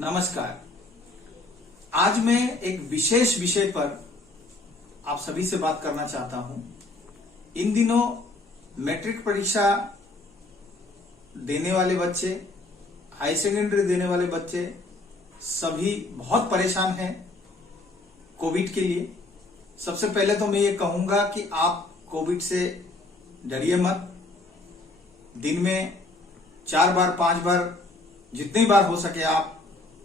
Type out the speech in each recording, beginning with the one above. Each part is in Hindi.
नमस्कार। आज मैं एक विशेष विषय पर आप सभी से बात करना चाहता हूं। इन दिनों मैट्रिक परीक्षा देने वाले बच्चे, हाई सेकेंडरी देने वाले बच्चे सभी बहुत परेशान हैं कोविड के लिए। सबसे पहले तो मैं ये कहूंगा कि आप कोविड से डरिए मत। दिन में 4 बार 5 बार जितनी बार हो सके आप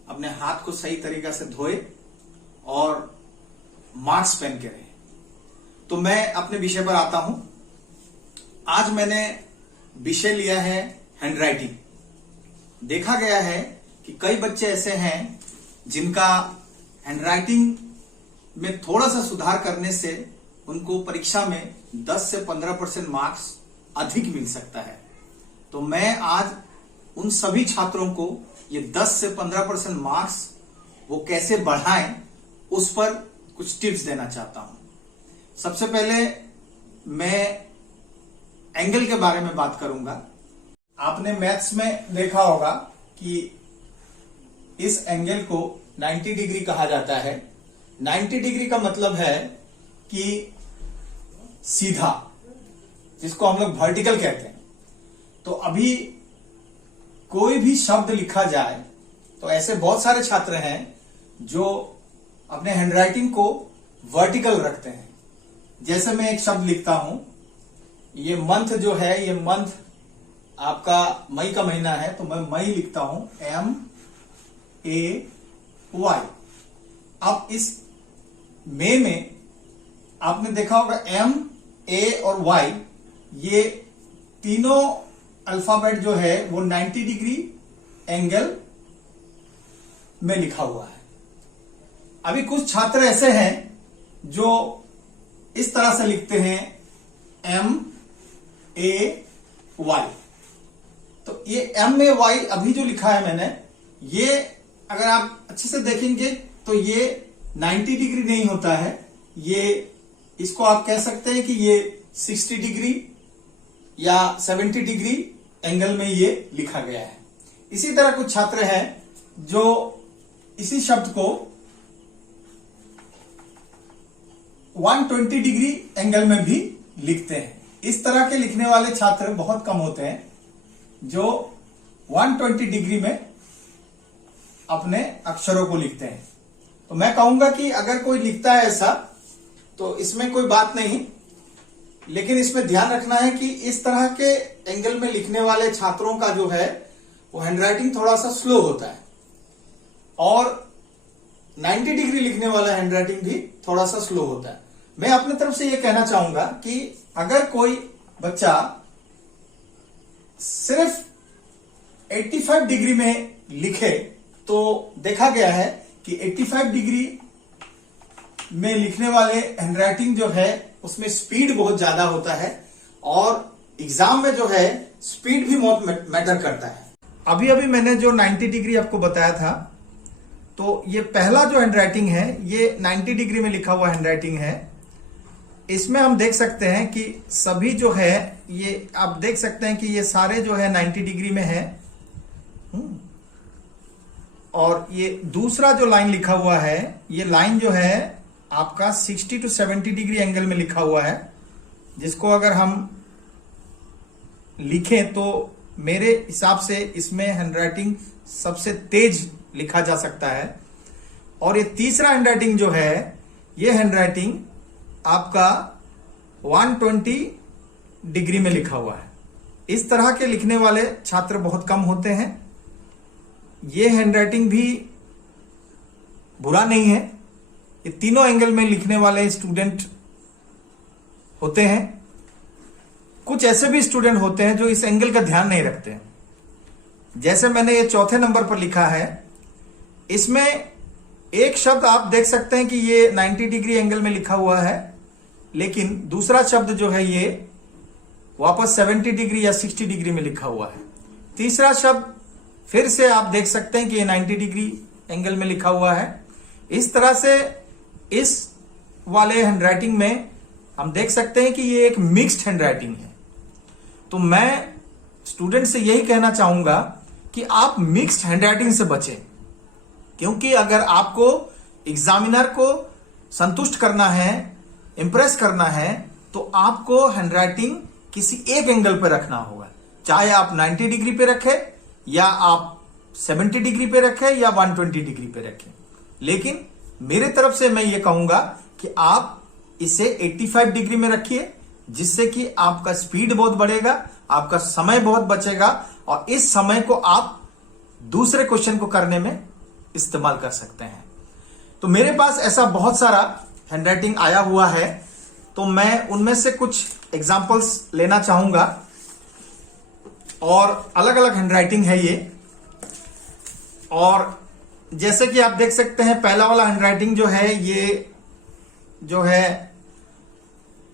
अपने हाथ को सही तरीका से धोए और मास्क पहन के रहे। तो मैं अपने विषय पर आता हूं। आज मैंने विषय लिया है हैंडराइटिंग। देखा गया है कि कई बच्चे ऐसे हैं जिनका हैंडराइटिंग में थोड़ा सा सुधार करने से उनको परीक्षा में 10 से 15% मार्क्स अधिक मिल सकता है। तो मैं आज उन सभी छात्रों को ये 10 से 15% मार्क्स वो कैसे बढ़ाएं उस पर कुछ टिप्स देना चाहता हूं। सबसे पहले मैं एंगल के बारे में बात करूंगा। आपने मैथ्स में देखा होगा कि इस एंगल को 90 डिग्री कहा जाता है। 90 डिग्री का मतलब है कि सीधा, जिसको हम लोग वर्टिकल कहते हैं। तो अभी कोई भी शब्द लिखा जाए तो ऐसे बहुत सारे छात्र हैं जो अपने हैंडराइटिंग को वर्टिकल रखते हैं। जैसे मैं एक शब्द लिखता हूं, ये मंथ जो है, ये मंथ आपका मई का महीना है, तो मैं मई लिखता हूं MAY। अब इस मे में आपने देखा होगा M, A और Y, ये तीनों अल्फाबेट जो है वो 90 डिग्री एंगल में लिखा हुआ है। अभी कुछ छात्र ऐसे हैं जो इस तरह से लिखते हैं MAY। तो ये MAY अभी जो लिखा है मैंने, ये अगर आप अच्छे से देखेंगे तो ये 90 डिग्री नहीं होता है। ये इसको आप कह सकते हैं कि ये 60 डिग्री या 70 डिग्री एंगल में ये लिखा गया है। इसी तरह कुछ छात्र हैं जो इसी शब्द को 120 डिग्री एंगल में भी लिखते हैं। इस तरह के लिखने वाले छात्र बहुत कम होते हैं जो 120 डिग्री में अपने अक्षरों को लिखते हैं। तो मैं कहूंगा कि अगर कोई लिखता है ऐसा तो इसमें कोई बात नहीं, लेकिन इसमें ध्यान रखना है कि इस तरह के एंगल में लिखने वाले छात्रों का जो है वो हैंडराइटिंग थोड़ा सा स्लो होता है, और 90 डिग्री लिखने वाला हैंडराइटिंग भी थोड़ा सा स्लो होता है। मैं अपनी तरफ से ये कहना चाहूंगा कि अगर कोई बच्चा सिर्फ 85 डिग्री में लिखे तो देखा गया है कि 85 डिग्री में लिखने वाले हैंडराइटिंग जो है उसमें स्पीड बहुत ज्यादा होता है, और एग्जाम में जो है स्पीड भी बहुत मैटर करता है। अभी अभी मैंने जो 90 डिग्री आपको बताया था, तो ये पहला जो हैंडराइटिंग है ये 90 डिग्री में लिखा हुआ हैंडराइटिंग है। इसमें हम देख सकते हैं कि सभी जो है, ये आप देख सकते हैं कि ये सारे जो है 90 डिग्री में है। और ये दूसरा जो लाइन लिखा हुआ है, ये लाइन जो है आपका 60 to 70 डिग्री एंगल में लिखा हुआ है, जिसको अगर हम लिखें तो मेरे हिसाब से इसमें हैंडराइटिंग सबसे तेज लिखा जा सकता है। और ये तीसरा हैंडराइटिंग जो है, ये हैंडराइटिंग आपका 120 डिग्री में लिखा हुआ है। इस तरह के लिखने वाले छात्र बहुत कम होते हैं। ये हैंडराइटिंग भी बुरा नहीं है। ये तीनों एंगल में लिखने वाले स्टूडेंट होते हैं। कुछ ऐसे भी स्टूडेंट होते हैं जो इस एंगल का ध्यान नहीं रखते हैं। जैसे मैंने ये चौथे नंबर पर लिखा है, इसमें एक शब्द आप देख सकते हैं कि ये 90 डिग्री एंगल में लिखा हुआ है, लेकिन दूसरा शब्द जो है ये वापस 70 डिग्री या 60 डिग्री में लिखा हुआ है। तीसरा शब्द फिर से आप देख सकते हैं कि ये 90 डिग्री एंगल में लिखा हुआ है। इस तरह से इस वाले हैंडराइटिंग में हम देख सकते हैं कि ये एक मिक्स्ड हैंडराइटिंग है। तो मैं स्टूडेंट से यही कहना चाहूंगा कि आप मिक्स्ड हैंडराइटिंग से बचें। क्योंकि अगर आपको एग्जामिनर को संतुष्ट करना है, इंप्रेस करना है, तो आपको हैंडराइटिंग किसी एक एंगल पे रखना होगा। चाहे आप 90 डिग्री पे रखें या आप 70 डिग्री पे रखें या 120 डिग्री पे रखें, लेकिन मेरे तरफ से मैं ये कहूंगा कि आप इसे 85 डिग्री में रखिए, जिससे कि आपका स्पीड बहुत बढ़ेगा, आपका समय बहुत बचेगा और इस समय को आप दूसरे क्वेश्चन को करने में इस्तेमाल कर सकते हैं। तो मेरे पास ऐसा बहुत सारा हैंडराइटिंग आया हुआ है, तो मैं उनमें से कुछ एग्जांपल्स लेना चाहूंगा और अलग अलग हैंडराइटिंग है ये। और जैसे कि आप देख सकते हैं, पहला वाला हैंडराइटिंग जो है, ये जो है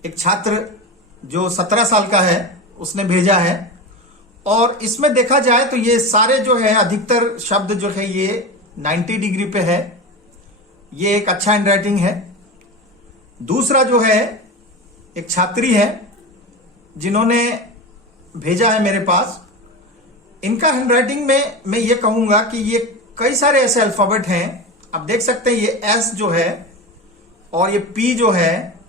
एक छात्र जो 17 साल का है उसने भेजा है। और इसमें देखा जाए तो ये सारे जो है अधिकतर शब्द जो है ये 90 डिग्री पे है। ये एक अच्छा हैंडराइटिंग है। दूसरा जो है एक छात्री है जिन्होंने भेजा है मेरे पास। इनका हैंडराइटिंग में मैं ये कहूंगा कि ये कई सारे ऐसे अल्फाबेट हैं, आप देख सकते हैं, ये एस जो है और ये पी जो है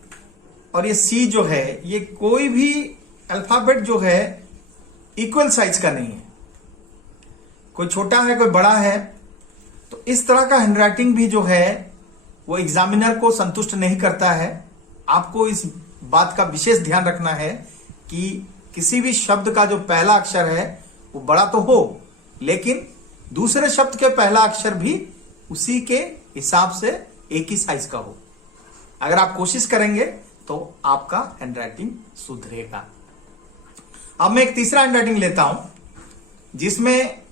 और ये सी जो है, ये कोई भी अल्फाबेट जो है इक्वल साइज का नहीं है, कोई छोटा है कोई बड़ा है। तो इस तरह का हैंडराइटिंग भी जो है वो एग्जामिनर को संतुष्ट नहीं करता है। आपको इस बात का विशेष ध्यान रखना है कि किसी भी शब्द का जो पहला अक्षर है वो बड़ा तो हो, लेकिन दूसरे शब्द के पहला अक्षर भी उसी के हिसाब से एक ही साइज का हो। अगर आप कोशिश करेंगे तो आपका हैंडराइटिंग सुधरेगा। अब मैं एक तीसरा हैंडराइटिंग लेता हूं, जिसमें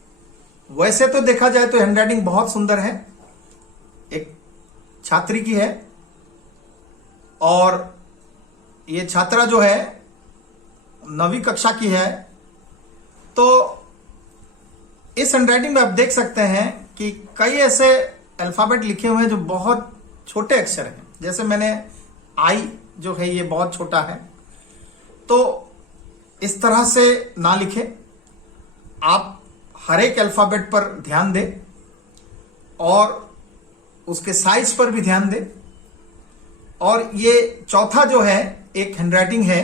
वैसे तो देखा जाए तो हैंडराइटिंग बहुत सुंदर है, एक छात्री की है। और ये छात्रा जो है 9वीं कक्षा की है। तो इस हैंडराइटिंग में आप देख सकते हैं कि कई ऐसे अल्फाबेट लिखे हुए हैं जो बहुत छोटे अक्षर हैं। जैसे मैंने आई जो है ये बहुत छोटा है, तो इस तरह से ना लिखे, आप हर एक अल्फाबेट पर ध्यान दें और उसके साइज पर भी ध्यान दें। और ये चौथा जो है एक हैंडराइटिंग है,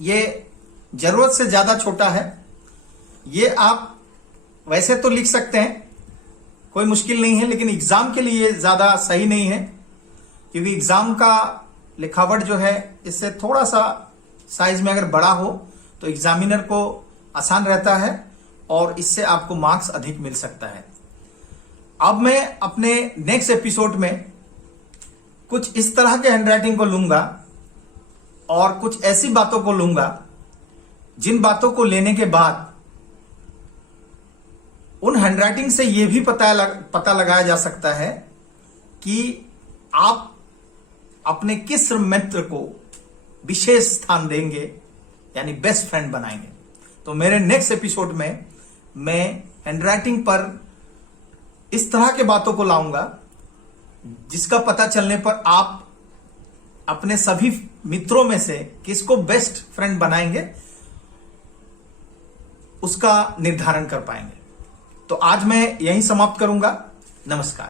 ये जरूरत से ज्यादा छोटा है। ये आप वैसे तो लिख सकते हैं, कोई मुश्किल नहीं है, लेकिन एग्जाम के लिए ज्यादा सही नहीं है, क्योंकि एग्जाम का लिखावट जो है इससे थोड़ा सा साइज में अगर बड़ा हो तो एग्जामिनर को आसान रहता है और इससे आपको मार्क्स अधिक मिल सकता है। अब मैं अपने नेक्स्ट एपिसोड में कुछ इस तरह के हैंडराइटिंग को लूंगा और कुछ ऐसी बातों को लूंगा जिन बातों को लेने के बाद उन हैंडराइटिंग से यह भी पता लगाया जा सकता है कि आप अपने किस मित्र को विशेष स्थान देंगे, यानी बेस्ट फ्रेंड बनाएंगे। तो मेरे नेक्स्ट एपिसोड में मैं हैंडराइटिंग पर इस तरह के बातों को लाऊंगा जिसका पता चलने पर आप अपने सभी मित्रों में से किसको बेस्ट फ्रेंड बनाएंगे उसका निर्धारण कर पाएंगे। तो आज मैं यहीं समाप्त करूंगा। नमस्कार।